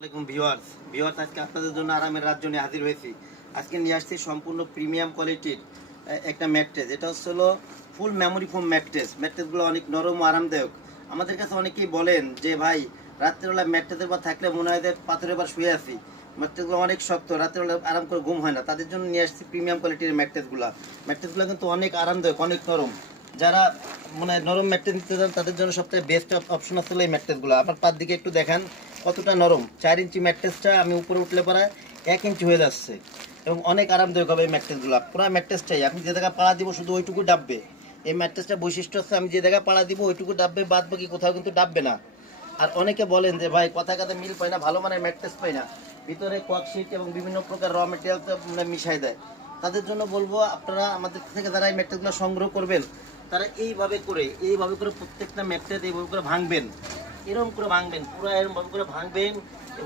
আসসালামাইকুম ভিউয়ার্স আজকে আপনাদের জন্য আরামের রাজ্য নিয়ে হাজির হয়েছি। আজকে নিয়ে আসছি সম্পূর্ণ প্রিমিয়াম কোয়ালিটির একটা ম্যাট্রেস। এটা হলো ফুল মেমোরি ফোম ম্যাট্রেসগুলো অনেক নরম ও আরামদায়ক। আমাদের কাছে অনেকেই বলেন যে ভাই রাত্রেবেলা ম্যাট্রেসের পর থাকলে মনে হয় যে পাথরের পর শুয়ে আছি, ম্যাট্রেসগুলো অনেক শক্ত, রাত্রেবেলা আরাম করে ঘুম হয় না। তাদের জন্য নিয়ে আসছি প্রিমিয়াম কোয়ালিটির ম্যাট্রেসগুলো কিন্তু অনেক আরামদায়ক, অনেক নরম। যারা মানে নরম ম্যাট্রেস নিতে চান তাদের জন্য সবথেকে বেস্ট অপশন আসলে এই ম্যাট্রেসগুলো। আপনার পার দিকে একটু দেখান কতটা নরম। 4 ইঞ্চি ম্যাট্রেসটা আমি উপরে উঠলে পরে 1 ইঞ্চি হয়ে যাচ্ছে এবং অনেক আরামদায়ক হবে এই ম্যাট্রেসগুলো। পুরো ম্যাট্রেসটাই আপনি যে জায়গায় পাড়া দিব শুধু ওইটুকু ডাববে। এই ম্যাট্রেসটা বৈশিষ্ট্য হচ্ছে আমি যে জায়গায় পাড়া দিব ওইটুকু ডাববে, বাদ বাকি কোথাও কিন্তু ডাববে না। আর অনেকে বলেন যে ভাই কথা কথা মিল পাই না, ভালো মানের ম্যাট্রেস পাই না, ভিতরে ককশিট এবং বিভিন্ন প্রকার র মেটেরিয়াল মিশাই দেয়। তাদের জন্য বলবো আপনারা আমাদের থেকে যারা এই ম্যাট্রেসগুলো সংগ্রহ করবেন তারা এইভাবে করে প্রত্যেকটা ম্যাট্রেস এইভাবে করে ভাঙবেন, এরকম করে ভাঙবেন, পুরো এরকম ভাবে করে ভাঙবেন।